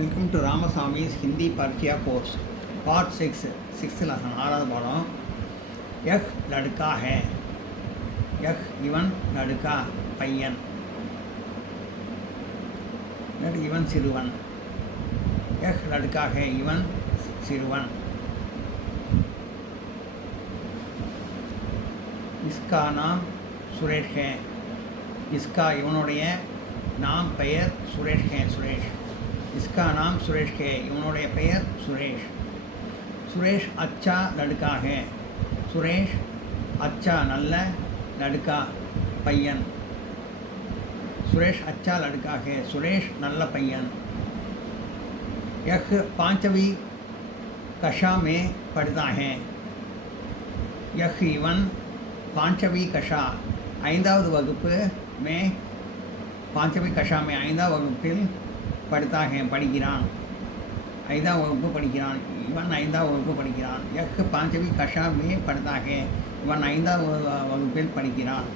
Welcome to Ramasamy's Hindi Parichaya course part 6 6th lesson 6வது பாடம். யஹ் லடுக்கா ஹே, யஹ் இவன், லடுக்கா பையன், இவன் சிறுவன். யஹ் லடுக்கா ஹே, இவன் சிறுவன். இஸ்கா நாம் சுரேஷ் ஹே, இஸ்கா இவனுடைய நாம் பெயர் சுரேஷ் ஹே சுரேஷ். इसका नाम सुरेश है, इन्होंने पेयर सुरेश. सुरेश अच्छा लड़का है, सुरेश अच्छा नल्ल लड़का पय्यन. सुरेश अच्छा लड़का है, सुरेश नल्ल पय्यन. यह पांचवी कक्षा में पढ़ता है. यह इवन पांचवी कक्षा ஐந்தாவது வகுப்பு में पांचवी कक्षा में ஐந்தாவது வகுப்பில் पढ़ता है படிக்கிறான். ஐந்தாம் வகுப்பு படிக்கிறான். இவன் ஐந்தாம் வகுப்பு படிக்கிறான். யஹ் பாஞ்சவி கஷா மே பढ़ता है, இவன் ஐந்தாம் வகுப்பில் படிக்கிறான்.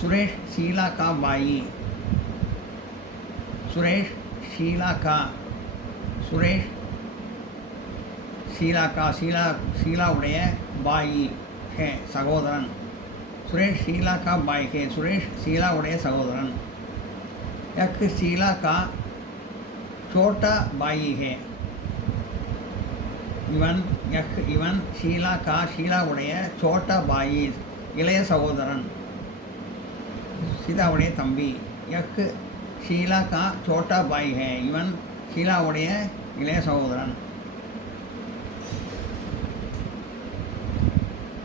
சுரேஷ் ஷீலா கா பாயி, சுரேஷ் ஷீலா கா, சுரேஷ் ஷீலா கா ஷீலாவுடைய பாயி ஹே சகோதரன். சுரேஷ் ஷீலா கா பாய் ஹே, சுரேஷ் ஷீலாவுடைய சகோதரன். யஹ் ஷீலா கா छोटा भाई है, இவன் யஹ் இவன் ஷீலா கா ஷீலாவுடைய சோட்டா பாயி இளைய சகோதரன், சீதாவுடைய தம்பி. யஹ் ஷீலா கா சோட்டா பாய் ஹே, இவன் ஷீலாவுடைய இளைய சகோதரன்.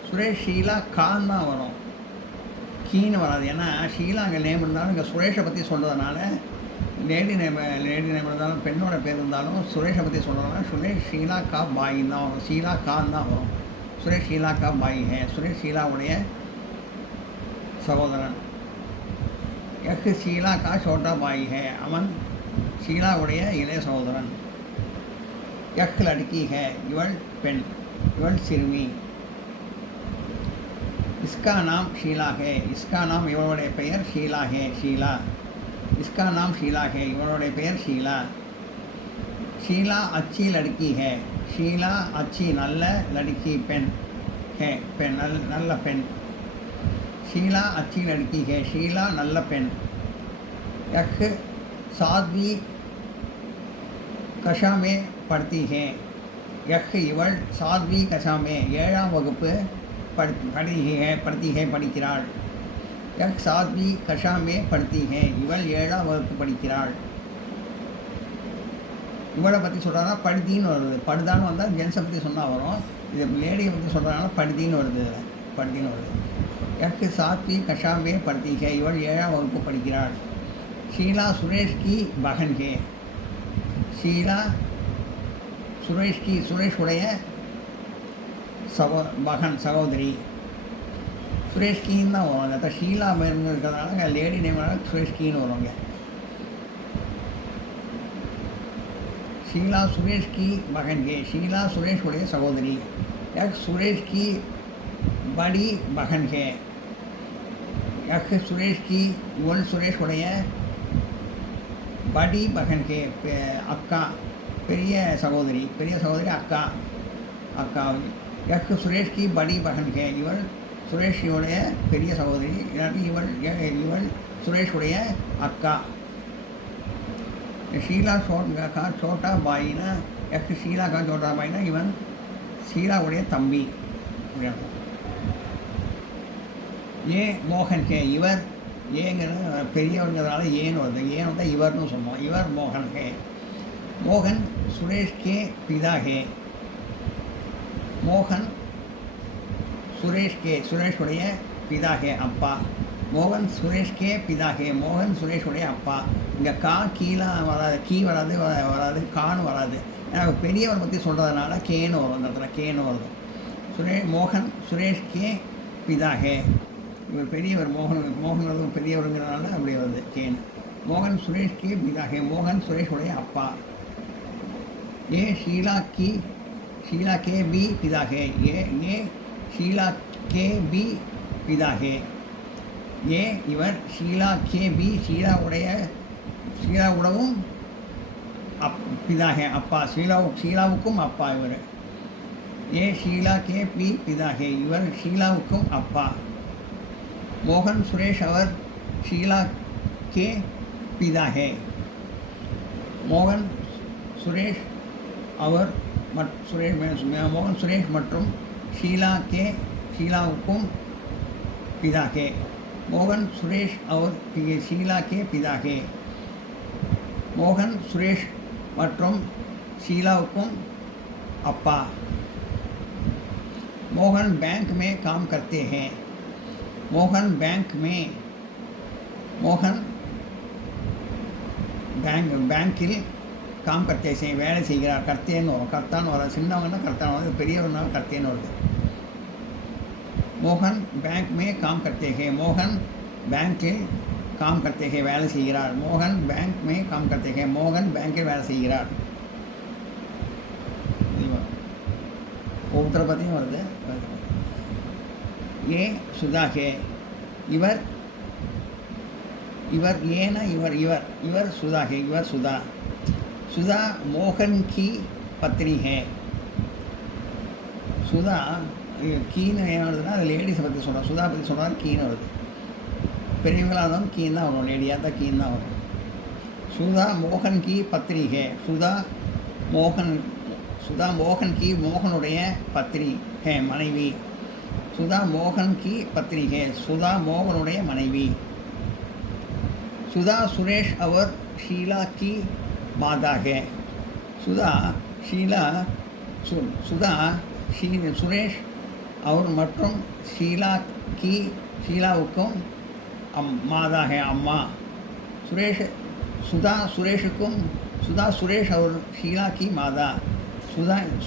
சுரேஷ் ஷீலா கான் தான் வரும், கீன்னு வராது. ஏன்னா ஷீலா அங்கே நேம் இருந்தாலும் இங்கே சுரேஷை பற்றி சொல்கிறதுனால லேடி நேம் இருந்தாலும் பெண்ணோட பேர் இருந்தாலும் சுரேஷை பற்றி சொல்கிறதுனால சுரேஷ் ஷீலா கா பாய் தான் வரும், ஷீலா கான் தான் வரும். சுரேஷ் ஷீலா கா பாய் ஹே, சுரேஷ் ஷீலாவுடைய சகோதரன். யஹ் ஷீலா கா சோட்டா பாய் ஹே, அவன் ஷீலாவுடைய இளைய சகோதரன். யஹ் லடுக்கி ஹே, இவள் பெண், இவள் சிறுமி. இஸ்கா நாம் ஷீலா ஹே, இஸ்கா நாம் இவளுடைய பெயர் ஷீலா ஹே ஷீலா. इसका नाम शीला है, इवनोड़े पेयर शीला. शीला अच्छी लड़की है, शीला अच्छी नल्ल लड़की पेन है, पेन नल्ल पेन. शीला अच्छी लड़की है, शीला नल्ल पेन. यह सातवीं कक्षा में पढ़ती है. यह इवल सातवीं कक्षा में ஏழாம் வகுப்பு पढ़ती है படிக்கிறாள். यह सातवीं कक्षा में पढ़ती है, இவள் ஏழாம் வகுப்பு படிக்கிறாள். இவளை பற்றி சொல்கிறாங்கன்னா படுத்தின்னு வருது, படுதான்னு வந்தால் ஜென்ஸை பற்றி சொன்னால் வரும். இது லேடியை பற்றி சொல்கிறாங்கன்னா படுத்தின்னு வருது, படுத்தின்னு வருது. यह सातवीं कक्षा में पढ़ती है, இவள் ஏழாம் வகுப்பு படிக்கிறாள். ஷீலா சுரேஷ் की बहन है, ஷீலா சுரேஷ் की சுரேஷுடைய மகன் சகோதரி. சுரேஷ் கீன்னு தான் வருவாங்க. அதான் ஷீலா மேம் இருக்கிறதுனால லேடி நேம்னால சுரேஷ் கீன்னு வருவாங்க. ஷீலா சுரேஷ் கி பகன் ஹே, ஷீலா சுரேஷுடைய சகோதரி. யஹ் சுரேஷ் கி படி பகன் ஹே, யஹ் சுரேஷ் கி இவள் சுரேஷுடைய படி பகன் ஹே அக்கா, பெரிய சகோதரி அக்கா அக்கா. யஹ் சுரேஷ் கி படி பகன் ஹே, இவள் சுரேஷுடைய பெரிய சகோதரி, இல்லாட்டி இவள் சுரேஷுடைய அக்கா. ஷீலா கா சோட்டா பாயினா, யஹ் ஷீலா கா சோட்டா பாயினா இவன் ஷீலாவுடைய தம்பி. ஏ மோகன் ஹே, இவர் ஏங்கிற பெரியவங்கிறதுனால ஏன்னு வருது, ஏன் வந்து இவர்னு சொன்னோம். இவர் மோகன் ஹே. மோகன் சுரேஷ் கே பிதா ஹே, மோகன் சுரேஷ் கே சுரேஷுடைய பிதா ஹே அப்பா. மோகன் சுரேஷ் கே பிதா ஹே, மோகன் சுரேஷுடைய அப்பா. இங்கே கா கீழே வராது, கீ வராது கான்னு வராது. ஏன்னா பெரியவர் பற்றி சொல்கிறதுனால கேன்னு வரும், இந்த இடத்துல கேன்னு வருது. மோகன் சுரேஷ் கே பிதா ஹே, இவர் பெரியவர், மோகன் பெரியவருங்கிறதுனால அப்படி வருது கேன்னு. மோகன் சுரேஷ் கே பிதா ஹே, மோகன் சுரேஷுடைய அப்பா. ஏ ஷீலா கே பி பிதா ஹே, ஏ ஷீலா கே பி பிதா ஹே. ஏ இவர் ஷீலா கே பி ஷீலாவுடவும் पिता है அப்பா ஷீலாவுக்கும் அப்பா இவர். ஏ ஷீலா கே பி பிதா ஹே இவர் ஷீலாவுக்கும் அப்பா. மோகன் சுரேஷ் அவர் ஷீலா கே பிதா ஹே. மோகன் சுரேஷ் அவர் மோகன் சுரேஷ் மற்றும் ஷீலாவுக்கும் பிதா ஹே. மோகன் சுரேஷ் அவர் ஷீலா கே பிதா ஹே. மோகன் சுரேஷ் மற்றும் ஷீலாவுக்கும் அப்பா. मोहन बैंक में काम करते हैं. मोहन बैंक में பேங்கில் காம் கர்த்தே வேலை செய்கிறார். கர்த்தேன்னு வரும், கர்த்தான்னு வரும். சின்னவங்கன்னா கர்த்தான்னு வருது, பெரியவங்கன்னா கர்த்தேன்னு வருது. மோகன் பேங்க் மே காம் கர்த்தே ஹே. மோகன் பேங்கில் காம் கர்த்தே ஹே வேலை செய்கிறார். மோகன் பேங்க் மே காம் கர்த்தே ஹே. மோகன் பேங்கில் வேலை செய்கிறார். ஒவ்வொருத்தரை பற்றியும் வருது. ஏ சுதா ஹே. இவர் ஏன்னா இவர் சுதா ஹே. இவர் சுதா. சுதா மோகன் கி பத்னி ஹே. சுதா கீன்னு ஏன் வருதுன்னா அது லேடிஸை பற்றி சொல்கிறோம். சுதா பற்றி சொல்கிறாரு, கீன்னு வருது. பெரியவங்களாக இருந்தாலும் கீன் தான் வரும், லேடியாக தான் கீன் தான் வரும். சுதா மோகன் கி பத்னி ஹே. சுதா மோகன் கி மோகனுடைய பத்னி ஹே மனைவி. சுதா மோகன் கி பத்னி ஹே. சுதா மோகனுடைய மனைவி. சுதா சுரேஷ் அவர் ஷீலா கி மாதா ஹே. சுரேஷ் அவர் மற்றும் ஷீலாவுக்கும் மாதா ஹே அம்மா. சுதா சுரேஷ் அவர் ஷீலா கி மாதா.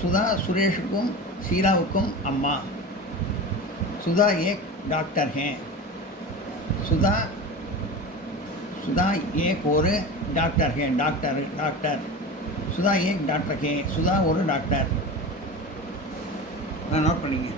சுதா சுரேஷுக்கும் ஷீலாவுக்கும் அம்மா. சுதா एक डॉक्टर हैं. சுதா एक और डॉक्टर है. डॉक्टर சுதா एक डॉक्टर है. சுதா ஒரு டாக்டர். நான் நோட் பண்ணிங்க.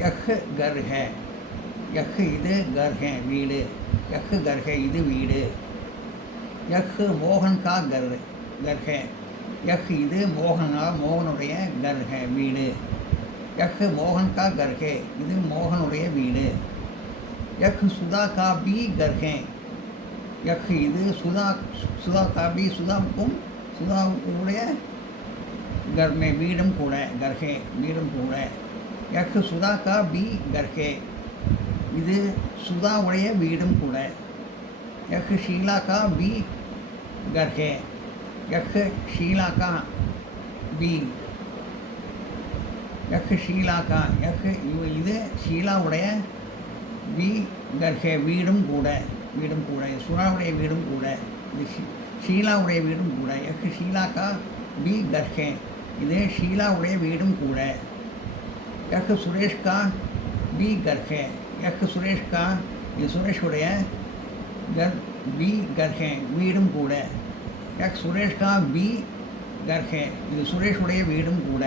यह घर है. यह இது घर है வீடு. यह घर है இது வீடு. यह मोहन का घर है. यह இது மோகனுடைய घर है வீடு. यह मोहन का घर है இது மோகனுடைய வீடு. यह सुधा का भी घर है. यह இது सुधा का भी சுதாவுடைய घर में வீடும் கூட. घर है வீடும் கூட. यह सुधा का भी घर है இது சுதாவுடைய வீடும் கூட. यह शीला का भी घर है. यह शीला का भी. यह शीला का இது ஷீலாவுடைய भी घर है வீடும் கூட. வீடும் கூட. சுதாவுடைய வீடும் கூட. இது ஷீலாவுடைய வீடும் கூட. यह शीला का भी घर है. இது ஷீலாவுடைய வீடும் கூட. யஹ் சுரேஷ் கா பி கர் ஹே. யஹ் சுரேஷ் கா, இது சுரேஷுடைய கர் பி கர் ஹே, வீடும் கூட. யஹ் சுரேஷ் கா பி கர் ஹே, இது சுரேஷுடைய வீடும் கூட.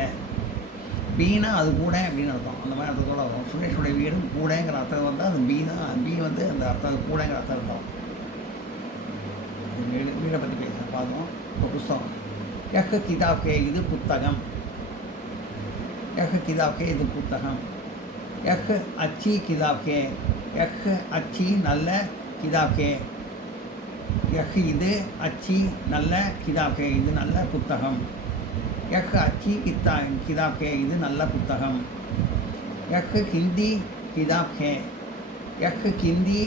பீனா அது கூட அப்படின்னு அர்த்தம். அந்த மாதிரி அர்த்தத்தோடு வரும். சுரேஷுடைய வீடும் கூடங்கிற அர்த்தம் வந்தால் அது பி தான். பி வந்து அந்த அர்த்தம் கூடங்கிற அர்த்தம் இருக்கும். வீடை பற்றி பேச பார்த்தோம். இப்போ புஸ்தகம். யஹ் கிதாப் ஹே, இது புத்தகம். யஹ் கிதாப் ஹே, இது புத்தகம். யஹ் அச்சி கிதாப் ஹே. யஹ் அச்சி நல்ல கிதாப் ஹே. யஹ் இது அச்சி நல்ல கிதாப் ஹே, இது நல்ல புத்தகம். யஹ் அச்சி கிதாப் ஹே, இது நல்ல புத்தகம். யஹ் ஹிந்தி கிதாப் ஹே. யஹ் ஹிந்தி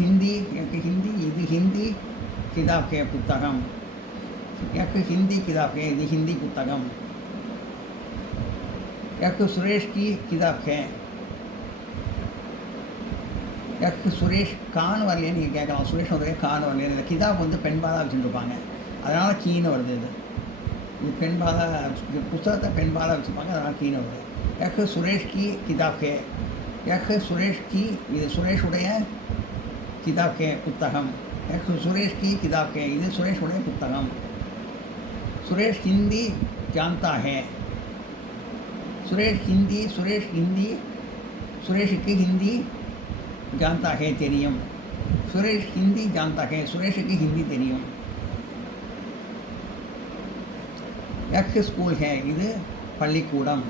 ஹிந்தி யஹ் ஹிந்தி, இது ஹிந்தி கிதாப் ஹே, புத்தகம். யஹ் ஹிந்தி கிதாப் ஹே, இது ஹிந்தி புத்தகம். யஹ் சுரேஷ் கி கிதாப் ஹே. யஹ் சுரேஷ் கான்னு வரலையே நீங்கள் கேட்கலாம். சுரேஷ் வந்து கான்னு வரலையே. இந்த கிதாப் வந்து பெண்பாலாக வச்சுருப்பாங்க, அதனால் கீன்னு வருது. இது பெண்பாலாக புத்தகத்தை பெண்பாலாக வச்சுருப்பாங்க, அதனால் கீன்னு வருது. யஹ் சுரேஷ் கி கிதாப் ஹே. யஹ் சுரேஷ் கி, இது சுரேஷுடைய கிதாப் ஹே, புத்தகம். யஹ் சுரேஷ் கி கிதாப் ஹே, இது சுரேஷுடைய புத்தகம். சுரேஷ் ஹிந்தி ஜான்தா ஹே. சுரேஷ் ஹிந்தி, சுரேஷ் ஹிந்தி, சுரேஷுக்கு ஹிந்தி ஜான்தா ஹே, தெரியும். சுரேஷ் ஹிந்தி ஜான்தா ஹே, சுரேஷுக்கு ஹிந்தி தெரியும். யஹ் ஸ்கூல் ஹே, இது பள்ளிக்கூடம்.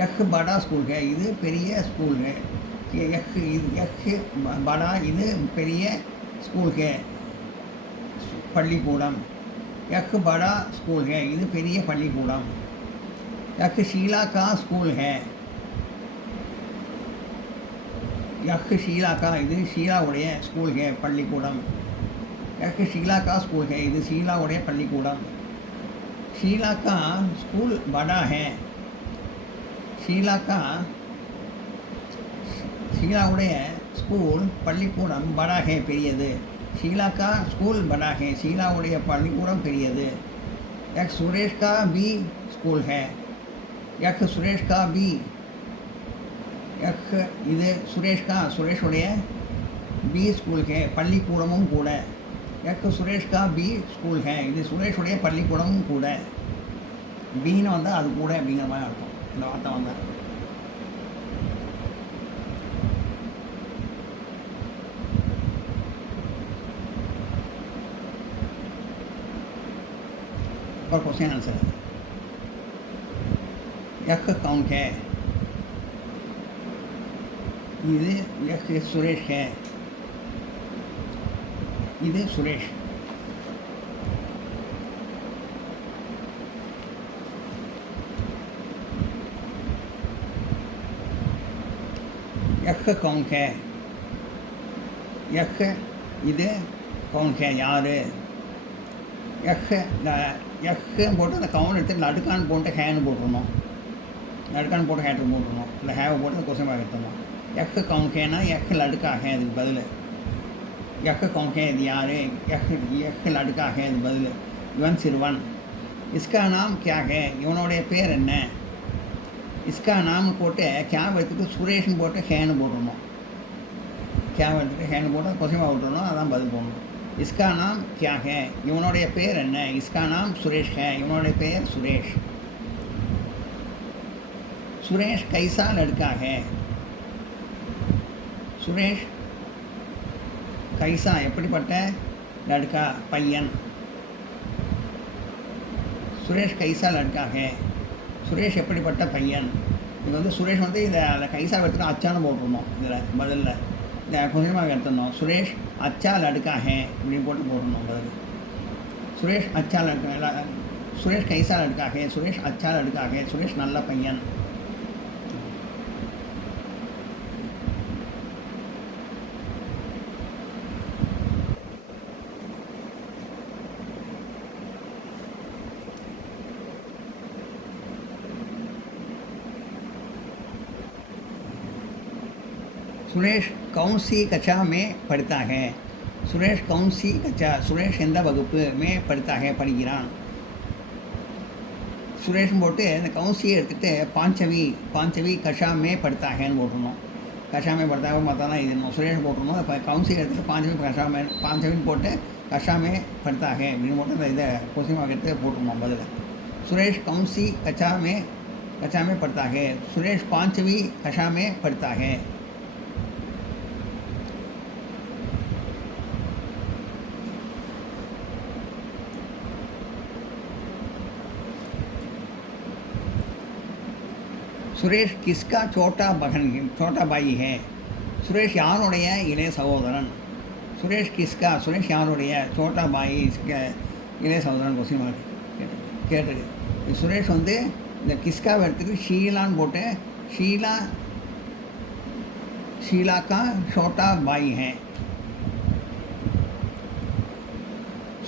யஹ் படா ஸ்கூல் ஹே, இது பெரிய ஸ்கூல் ஹே. யஹ் படா, இது பெரிய ஸ்கூல் ஹே, பள்ளிக்கூடம். யஹ் படா ஸ்கூல் ஹே, இது பெரிய பள்ளிக்கூடம். யஹ் ஷீலா கா ஸ்கூல் ஹே. யஹ் ஷீலா கா, இது ஷீலாவுடைய ஸ்கூல் ஹே, பள்ளிக்கூடம். யஹ் ஷீலா கா ஸ்கூல் ஹே, இது ஷீலாவுடைய பள்ளிக்கூடம். ஷீலா கா ஸ்கூல் படா ஹே. ஷீலா கா, ஷீலாவுடைய ஸ்கூல் பள்ளிக்கூடம் படா ஹே, பெரியது. ஷீலா கா ஸ்கூல் படா ஹே, ஷீலாவுடைய பள்ளிக்கூடம் பெரியது. யஹ் சுரேஷ் கா பி ஸ்கூல் ஹே. யஹ் சுரேஷ் கா பி, யஹ் இது சுரேஷ் கா, சுரேஷுடைய பி ஸ்கூல் ஹே, பள்ளிக்கூடமும் கூட. யஹ் சுரேஷ் கா பி ஸ்கூல் ஹே, இது சுரேஷுடைய பள்ளிக்கூடமும் கூட. பின்னு வந்தால் அது கூட அப்படிங்கிற மாதிரி அர்த்தம். இந்த வார்த்தை வந்தால் और क्वेश्चन आंसर है. यह कौन है? இது यह सुरेश है. இது சுரேஷ். यह कौन है? यह இது कौन है யாரு? எஃப்னு போட்டு அந்த கவுன் எடுத்து நடுக்கான் போட்டு ஹேன்னு போட்டுருணும். நடுக்கான் போட்டு ஹேட்டு போட்டுருணும். இல்லை ஹேவை போட்டு கொஸ்டின் மார்க் எடுத்துடணும். எஃப் கவுன் ஹேனா எஃப் லடுக்கா ஹே, அதுக்கு பதில். எஃப் கவுன் ஹே, இது யார்? எஃப் லடுக்கா ஹே, அதுக்கு பதில். இவன் சிறுவன். இஸ்கா நாம் கியா ஹே, இவனுடைய பேர் என்ன? இஸ்கா நாம் போட்டு கேப் எடுத்துகிட்டு சுரேஷ்னு போட்டு ஹேன்னு போட்டுருணும். கேப் எடுத்துகிட்டு ஹேன்னு போட்டு கொஸ்டின் மார்க் விட்டுறணும். அதான் பதில் போடணும். इसका नाम क्या है? இவனுடைய பேர் என்ன? इसका नाम सुरेश है, இவனுடைய பேர் சுரேஷ். सुरेश कैसा लड़का है? சுரேஷ் கைசா, எப்படிப்பட்ட லடுக்கா, பையன். சுரேஷ் கைசா லடுக்கா ஹே, சுரேஷ் எப்படிப்பட்ட பையன். இது வந்து சுரேஷ் வந்து இதை கைசா எடுத்துட்டு அச்சான்னு போட்டுருணும். இதில் பதிலில் இந்த கொஞ்சமாக எடுத்துடணும். சுரேஷ் அச்சா லடுக்கா ஹே இப்படின்னு போட்டு போடணும் பதில். சுரேஷ் அச்சா லடுக்கா, சுரேஷ் கைசா லடுக்கா ஹே, சுரேஷ் அச்சா லடுக்கா ஹே, சுரேஷ் நல்ல பையன். सुरेश कौन सी कक्षा में पढ़ता है? सुरेश कौन सी कक्षा, सुरेश எந்த வகுப்பு में पढ़ता है, படிக்கிறான். சுரேஷ்னு போட்டு இந்த கவுன்சியை எடுத்துகிட்டு பாஞ்சவி பாஞ்சவி கஷாமே படுத்தாகன்னு போட்டுருணும். கஷாமே படுத்தாக பார்த்தா இது சுரேஷ் போட்டுருணும். இப்போ கவுன்சியை எடுத்துகிட்டு பாஞ்சவி கஷாமே பாஞ்சவின்னு போட்டு கஷாமே படுத்தாகே அப்படின்னு போட்டு அந்த இதை கொஸ்டின் மார்க் எடுத்து போட்டுருணும் பதில். சுரேஷ் கவுன்சி கச்சாமே कचा में पड़ता है. सुरेश पांचवी कक्षा में पढ़ता है. सुरेश किसका छोटा भाई है. सुरेश यारुடைய இளைய சகோதரன். சுரேஷ் கிஸ்கா சுரேஷ் யாருடைய छोटा भाई इसका இளைய சகோதரன் கொஸ்டின் மார்க் கேட்டிருக்கு. சுரேஷ் வந்து இந்த கிஸ்காவை எடுத்துக்கிட்டு ஷீலான்னு போட்டு ஷீலா का छोटा भाई है.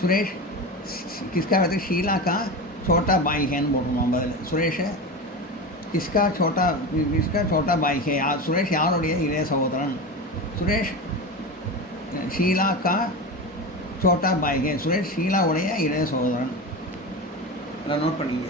सुरेश किसका कहते शीला का छोटा भाई है बोलूँ बदल. सुरेश किसका छोटा भाई है. सुरेश यारुடைய இளைய சகோதரன். सुरेश शीला का छोटा भाई है. सुरेश ஷீலாவுடைய இளைய சகோதரன். எல்லாம் நோட் பண்ணிங்க.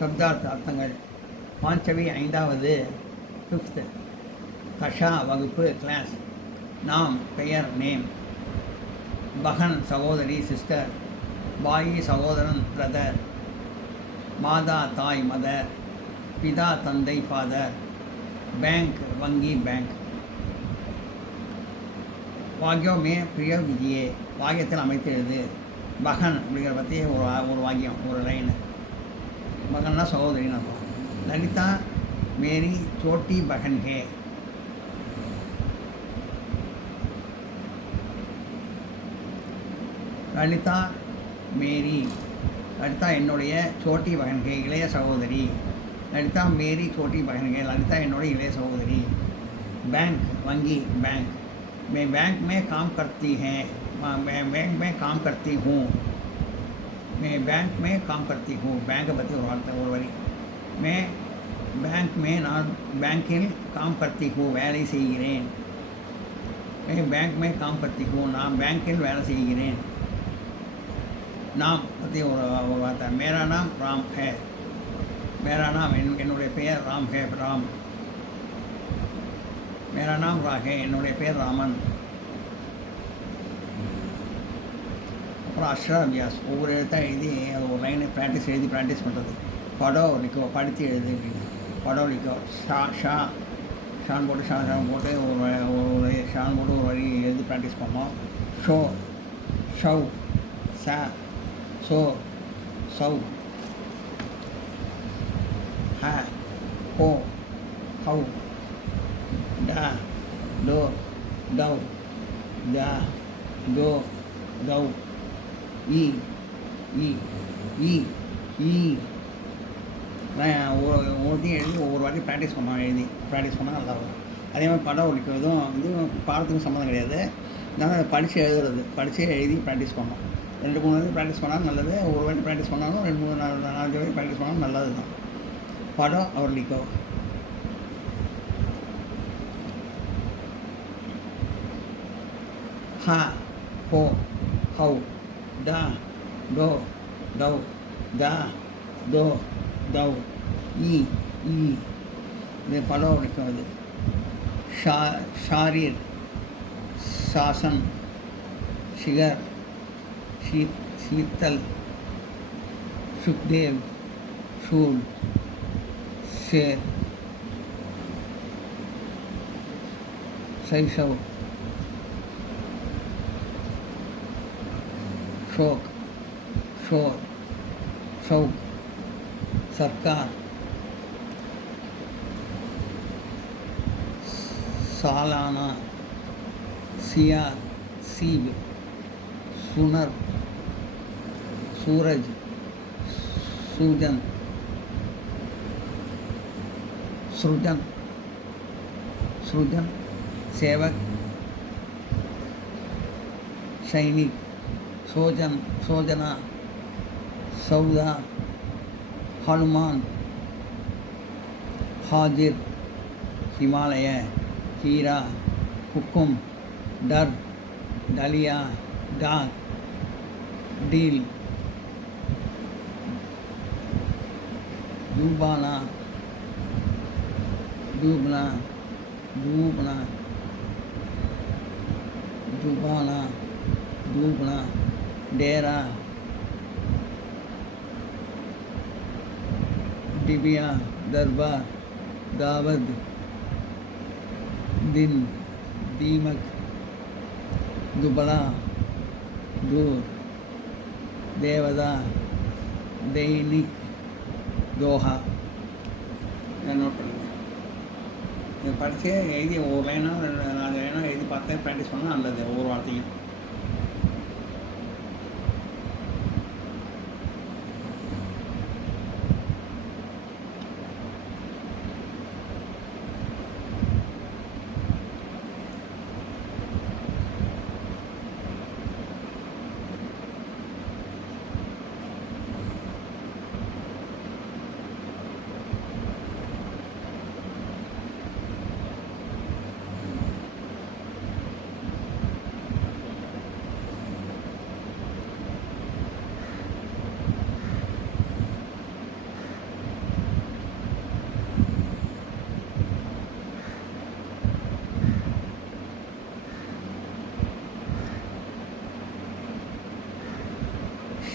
சப்தார்த்த அர்த்தங்கள். பாஞ்சவி ஐந்தாவது, ஃபிஃப்த்து. கஷா வகுப்பு கிளாஸ். நாம் பெயர் நேம். பகன் சகோதரி சிஸ்டர். பாயி சகோதரன் பிரதர். மாதா தாய் மதர். பிதா தந்தை ஃபாதர். பேங்க் வங்கி பேங்க். வாக்கியம் மே பிரிய விதியே வாக்கியத்தில் அமைத்து எழுது. பகன் அப்படிங்கிற பற்றி ஒரு வாக்கியம் ஒரு லைன். बहन सहोदरी ना. ललिता मेरी छोटी बहन है. ललिता मेरी ललिता என்னுடைய छोटी बहन है இளைய சகோதரி. ललिता मेरी छोटी बहन है ललिता என்னுடைய இளைய சகோதரி. बैंक वंगी बैंक. मैं बैंक में काम करती हैं. मैं बैंक में काम करती हूँ. मैं बैंक में काम करती हूँ. बैंक बती और वरी. मैं बैंक में நான் பேங்கில் काम करती हूँ வேலை செய்கிறேன். मैं बैंक में काम करती हूँ நான் பேங்கில் வேலை செய்கிறேன். नाम பற்றி ஒரு வார்த்தை. मेरा नाम राम है. मेरा नाम என்னுடைய பெயர் राम है. राम. मेरा नाम राम है என்னுடைய பெயர் ராமன். அப்புறம் அக்ஷராபியாஸ் ஒவ்வொரு எழுத்தாக எழுதி அது ஒரு லைனை ப்ராக்டிஸ் பண்ணுறது. படோ லிக்கோ படித்து எழுது அப்படின்னு. படோ லிக்கோ ஷான் போட்டு ஷான் போட்டு ஒரு ஷான் போட்டு ஒரு வரி எழுதி ப்ராக்டிஸ் பண்ணோம். ஷோ ஷவ் ச சோ சவ் ஹ ஹோ ஹவ் ட டோ டவ் த டோ டவ் ஈ ஈ ஈ ஈ. ஒவ்வொருத்தையும் எழுதி ஒவ்வொரு வாட்டி ப்ராக்டிஸ் பண்ணால் நல்லா வரும். அதே மாதிரி படம் ஒழிக்கிறதும் பாடத்துக்கும் சம்மந்தம் கிடையாது. அதனால் அதை படித்து எழுதுறது எழுதி ப்ராக்டிஸ் பண்ணோம். 2 3 வாட்டி ப்ராக்டிஸ் பண்ணாலும் நல்லது. ஒரு வாட்டி ப்ராக்டிஸ் பண்ணாலும் 2 3 4 5 வாட்டி ப்ராக்டிஸ் பண்ணாலும் நல்லது தான். पढ़ो और लिखो। हा, हो, हौ, दा, दो, दौ, दा, दो, दौ, ई, இது படம் இருக்கிறது. ஷாரீர், சாசன், शिगर, शीतल, सुखदेव, शूल, शेर, शैशव, शोक, शोर, शौक, सरकार, सालाना, सियार, सीब, सुनर, सूरज, सूजन, सृजन, सृजन, सेवक, सैनिक, सोजन, सोजना, सौदा, हनुमान, हाजिर, हिमालय, हीरा, हुकुम, डर, डलिया, डाक, डील, डूबाना, डूबना, डूबना, डूबाना, डूबना, डेरा, डिबिया, दरबार, दावत, दिन, दीमक, दुबला, दूर, देवदा, दैनिक, दोहा. नोट பண்ணுங்க. இதை படித்து எழுதி ஒரு லைனோ 2 4 லைனோ எழுதி பார்த்து ப்ராக்டிஸ் பண்ணால் நல்லது ஒவ்வொரு வார்த்தையும்.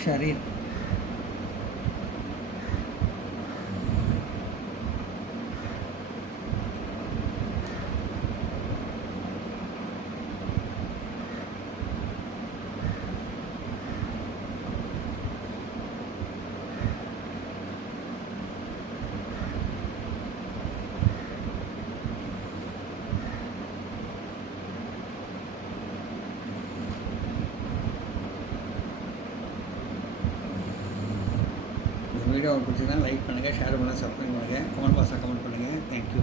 शरीर, வீடியோ பிடிச்சிங்கன்னா லைக் பண்ணுங்கள், ஷேர் பண்ணுங்கள், சப்ஸ்கிரைப் பண்ணுங்கள், கமெண்ட் பாக்ஸில் கமெண்ட் பண்ணுங்கள். தேங்க்யூ.